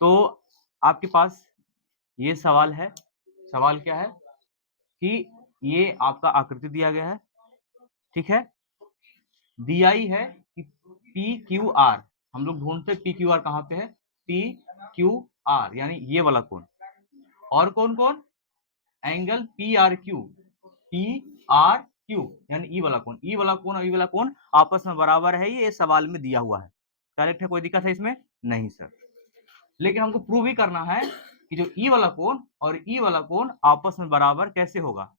तो आपके पास ये सवाल है। सवाल क्या है कि ये आपका आकृति दिया गया है, ठीक है। दिया ही है कि पी क्यू आर, हम लोग ढूंढते पी क्यू आर कहाँ पे है, पी क्यू आर यानी ये वाला कोण, और कौन कौन, angle P R Q, P R Q यानी ई वाला कोण, ई वाला कोण और ई वाला कोण आपस में बराबर है, ये सवाल में दिया हुआ है। करेक्ट है, कोई दिक्कत है इसमें? नहीं सर। लेकिन हमको प्रूव ही करना है कि जो ई वाला कोण और ई वाला कोण आपस में बराबर कैसे होगा,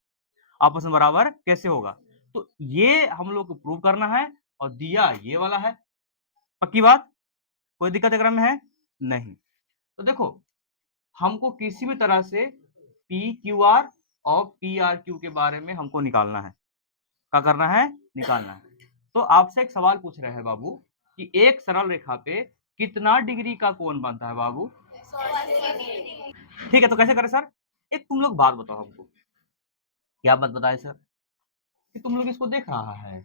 आपस में बराबर कैसे होगा। तो ये हम लोग को प्रूव करना है, और दिया ये वाला है। पक्की बात, कोई दिक्कत अगर में है? नहीं। तो देखो, हमको किसी भी तरह से पी क्यू आर और पी आर क्यू के बारे में हमको निकालना है। क्या करना है? निकालना है। तो आपसे एक सवाल पूछ रहे हैं बाबू कि एक सरल रेखा पे कितना डिग्री का कोण बनता है बाबू? ठीक है, तो कैसे करें सर? एक तुम लोग बात बताओ हमको। क्या बात बताए सर? कि तुम लोग इसको देख रहा है,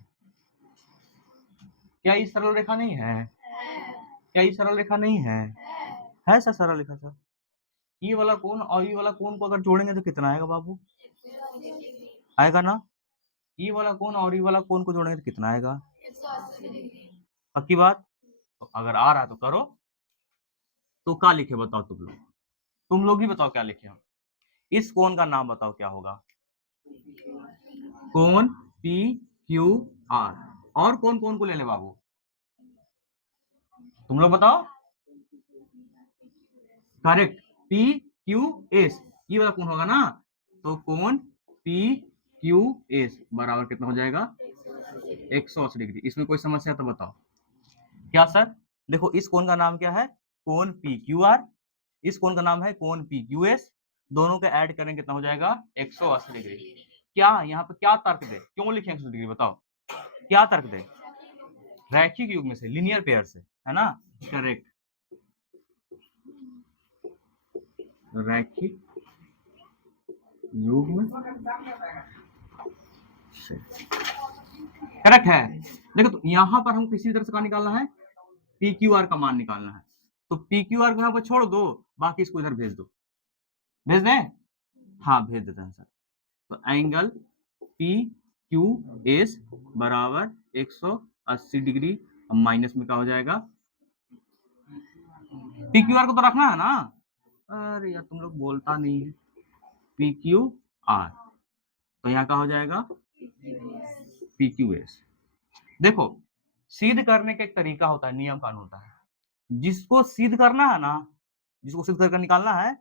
क्या ये सरल रेखा नहीं है? क्या ये सरल रेखा नहीं है? है सर सरल रेखा सर। ये वाला कोण और ये वाला कोण को अगर जोड़ेंगे तो कितना आएगा बाबू? आएगा ना? ये वाला कोण और ये वाला कोण को जोड़ेंगे तो कितना आएगा? पक्की बात? तो अगर आ रहा तो करो। तो क्या लिखे बताओ तुम लोग ही बताओ क्या लिखे हम। इस कोण का नाम बताओ क्या होगा? कोण पी क्यू आर। और कौन कौन को ले ले बाबू? तुम लोग बताओ। करेक्ट, पी क्यू एस, ये वाला कोण होगा ना। तो कोण पी क्यू एस बराबर कितना हो जाएगा? 180 डिग्री। इसमें कोई समस्या तो बताओ। क्या सर? देखो, इस कोण का नाम क्या है? कोण पी क्यू आर। इस कोण का नाम है कोण पी क्यू एस। दोनों का ऐड करेंगे कितना हो जाएगा? 180 डिग्री। क्या यहाँ पे क्या तर्क दे, क्यों लिखे 180 डिग्री बताओ? क्या तर्क दे? रैखिक युग में से, लीनियर पेयर से, है ना? करेक्ट, रैखिक युग में से करेक्ट है। देखो, तो यहां पर हम किसी तरह से क्या निकालना है? पी क्यू आर का मान निकालना है। तो पी क्यू आर को यहाँ पर छोड़ दो, बाकी इसको इधर भेज दो। भेज दें? हाँ, भेज देते हैं सर। तो एंगल पी क्यू एस बराबर 180 डिग्री, माइनस में क्या हो जाएगा? पी क्यू आर को तो रखना है ना। अरे यार, तुम लोग बोलता नहीं है। पी क्यू आर, तो यहाँ का हो जाएगा पी क्यू एस। देखो, सिद्ध करने का एक तरीका होता है, नियम कानून होता है। जिसको सिद्ध करना है ना, जिसको सिद्ध करके निकालना है,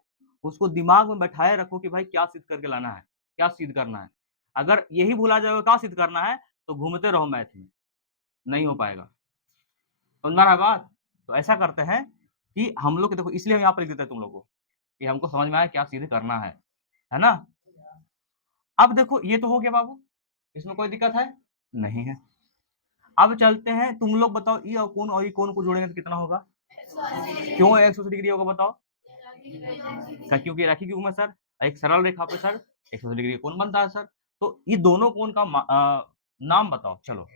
उसको दिमाग में बैठाए रखो कि भाई क्या सिद्ध करके लाना है, क्या सिद्ध करना है। अगर यही भूला जाएगा क्या सिद्ध करना है, तो घूमते रहो मैथ में, नहीं हो पाएगा। समझ में आ रहा है बात? तो ऐसा करते हैं कि हम लोग, देखो इसलिए हम यहाँ पर लिख देते हैं तुम लोग को, कि हमको समझ में आया क्या सिद्ध करना है ना? अब देखो, ये तो हो गया बाबू, इसमें कोई दिक्कत है? नहीं है। अब चलते हैं, तुम लोग बताओ, ई और कोण और ई कोण को जोड़ेंगे तो कितना होगा? क्यों 180 डिग्री होगा बताओ? क्योंकि रैखिक युग में सर, एक सरल रेखा पे सर 180 डिग्री कोण बनता है सर। तो ये दोनों कोण का नाम बताओ चलो।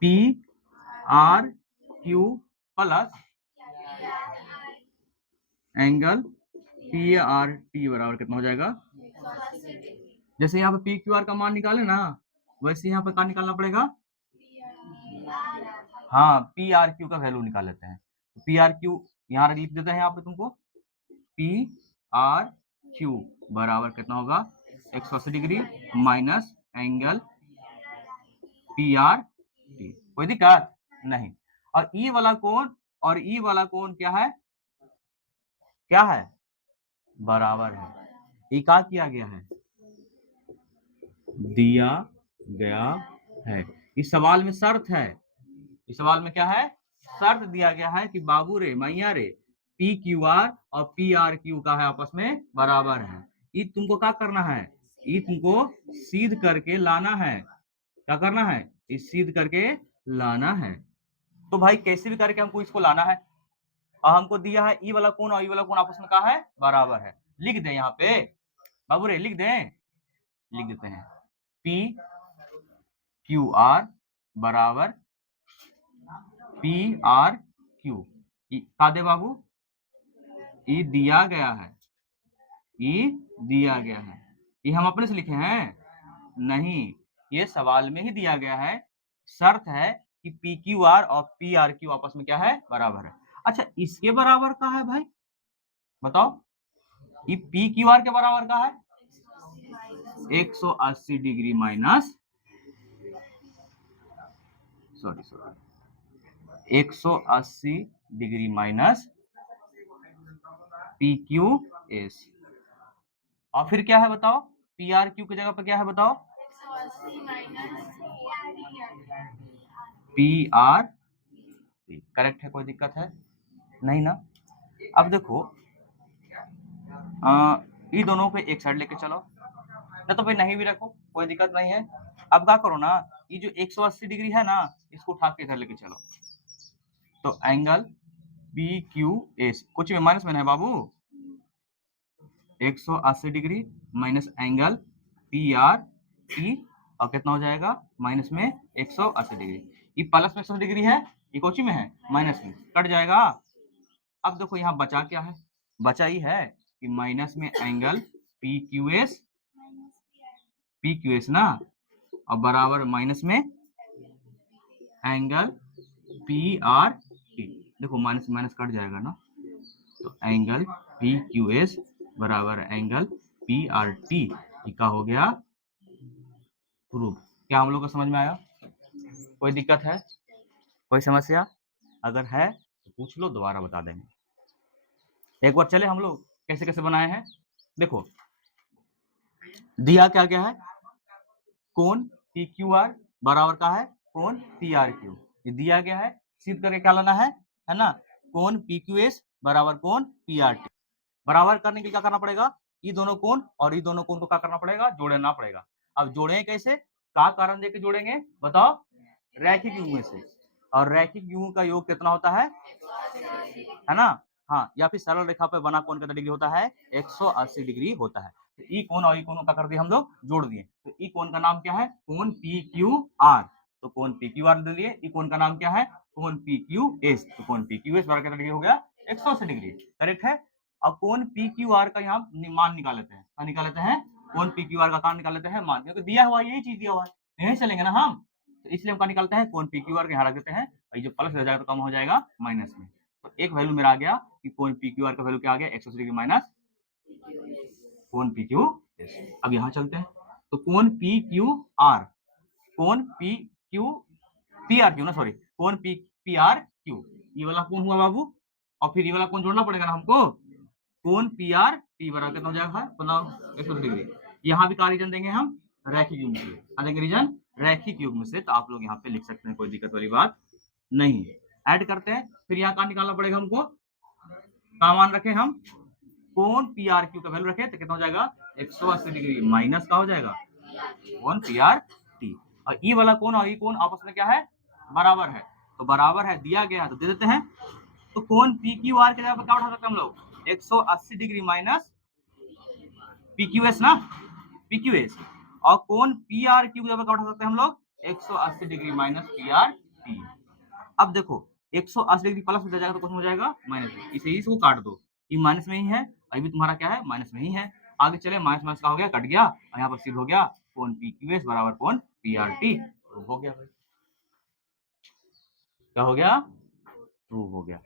P R Q plus angle P R T बराबर कितना हो जाएगा? जैसे यहाँ पे पी क्यू आर का मान निकाले ना, वैसे यहाँ पे क्या निकालना पड़ेगा? हाँ, पी आर क्यू का वैल्यू निकाल लेते हैं। तो पी आर क्यू यहाँ लिख देते हैं यहाँ पे तुमको, पी आर क्यू बराबर कितना होगा? 180 degree minus angle P R T. कोई दिक्कत नहीं। और ई वाला कोण और ई वाला कोण क्या है? क्या है? बराबर है। ये क्या किया गया है? दिया गया है। इस सवाल में शर्त है, इस सवाल में क्या है? शर्त दिया गया है कि बाबू रे मैया रे, पी क्यू आर और पी आर क्यू का है आपस में बराबर है। ये तुमको क्या करना है? ये तुमको सिद्ध करके लाना है। क्या करना है? ये सिद्ध करके लाना है। तो भाई कैसे भी करके हमको इसको लाना है, और हमको दिया है ई वाला कोण और ई वाला कोण आपस में क्या है? बराबर है। लिख दें यहाँ पे बाबू रे, लिख दें? लिख देते हैं, पी क्यू आर बराबर पी आर क्यू। का दे बाबू, ई दिया गया है, ई दिया गया है। ये हम अपने से लिखे हैं? नहीं, ये सवाल में ही दिया गया है। शर्त है कि पी क्यू आर और पी आर क्यू आपस में क्या है, बराबर है। अच्छा, इसके बराबर का है भाई, बताओ, ये पी क्यू आर के बराबर का है 180 degree minus, sorry 180 degree minus P Q S. और फिर क्या है बताओ, पी आर क्यू की जगह पर क्या है बताओ, पी आर। करेक्ट है, कोई दिक्कत है नहीं ना। अब देखो, ये दोनों को एक साइड लेके चलो, ना तो भाई नहीं भी रखो, कोई दिक्कत नहीं है। अब क्या करो ना, ये जो 180 डिग्री है ना, इसको उठा के इधर लेके चलो, तो एंगल पी क्यू एस कुछ में माइनस में है बाबू, 180 degree minus angle P R T, और कितना हो जाएगा माइनस में 180 डिग्री। ये प्लस में 180 डिग्री है, ये कोची में है माइनस में, कट जाएगा। अब देखो यहाँ बचा क्या है, बचा ही है कि माइनस में एंगल पी क्यू एस ना, और बराबर माइनस में एंगल पी आर टी। देखो माइनस माइनस कट जाएगा ना, तो एंगल पी क्यू एस बराबर एंगल पी आर टी, क्या हो गया, प्रूफ। क्या हम लोग को समझ में आया? कोई दिक्कत है, कोई समस्या अगर है तो पूछ लो, दोबारा बता देंगे। एक बार चले हम लोग कैसे कैसे बनाए हैं। देखो, दिया क्या क्या है, कोण पी क्यू आर बराबर का है कोण पी आर क्यू, ये दिया गया है। सिद्ध करके क्या लाना है ना, कोण पी क्यू एस बराबर कोण पी आर टी। बराबर करने के लिए क्या करना पड़ेगा, ये दोनों कोण और ये दोनों कोण को क्या करना पड़ेगा, जोड़ना पड़ेगा। अब जोड़े कैसे, का कारण देके जोड़ेंगे बताओ, रैखिक युग्म में से, और रैखिक युग्म का योग कितना होता है ना, हाँ, या फिर सरल रेखा पर बना कोण कितना डिग्री होता है, 180 डिग्री होता है। तो ई कोण और ई कोण का कर दिए हम लोग, जोड़ दिए, तो ई कोण का नाम क्या है, कोण पी क्यू आर, तो कोण पी क्यू आर दे दिए। ई कोण का नाम क्या है, कोण पी क्यू एस, तो कोण पी क्यू एस बराबर कितना डिग्री हो गया, 180 डिग्री, करेक्ट है। अब कोण पी क्यू आर का यहाँ मान निकाल लेते हैं, क्या निकाल लेते हैं, कोण पी क्यू आर का मान निकाल लेते हैं, मान, क्योंकि दिया हुआ यही चीज दिया हुआ है, यही चलेंगे ना हम, तो इसलिए हम क्या निकालते हैं, कोण पी क्यू आर के यहाँ रख देते हैं, और ये जो प्लस हो जाएगा तो कम हो जाएगा माइनस में। तो एक वैल्यू मेरा आ गया कि कोण पी क्यू आर का वैल्यू क्या आ गया, 180 डिग्री माइनस कोण पी क्यू एस। अब यहाँ चलते हैं, तो कोण पी क्यू आर, कोण P Q P R Q ना, सॉरी, कोण पी पी आर क्यू, ये वाला कोण हुआ बाबू, और फिर ये वाला कोण जोड़ना पड़ेगा ना हमको, कोण पी आर टी बराबर कितना हो जाएगा, बताओ 180 डिग्री। यहाँ भी क्या रीजन देंगे हम, रैखिक युग्म से, क्या देंगे रीजन, रैखिक युग्म से, तो आप लोग यहाँ पे लिख सकते हैं, कोई दिक्कत वाली बात नहीं। ऐड करते हैं, फिर यहाँ का निकालना पड़ेगा हमको, का मान रखे हम, कोण पी आर क्यू का वैल्यू रखे तो कितना हो जाएगा, 180 डिग्री माइनस का हो जाएगा कोण पी आर टी, और ई वाला कोण और ई कोण आपस में क्या है, बराबर है, तो बराबर है दिया गया है तो दे देते हैं। तो कोण पी क्यू आर के जगह पर क्या उठा सकते हैं हम लोग, 180 degree minus P Q S ना, पी क्यू एस, और कोण पी आर क्यू की जगह पर क्या उठा सकते हैं हम लोग, 180 degree minus P R T. अब देखो 180 डिग्री प्लस में जाएगा तो कुछ हो जाएगा माइनस में, इसे इसको काट दो, ये माइनस में ही है, अभी तुम्हारा क्या है माइनस में ही है। आगे चले, माइनस माइनस का हो गया, कट गया, और यहाँ पर सिद्ध हो गया कोण पी क्यू एस बराबर कोण पी आर टी, तो हो गया भाई, क्या हो गया, प्रूव हो गया।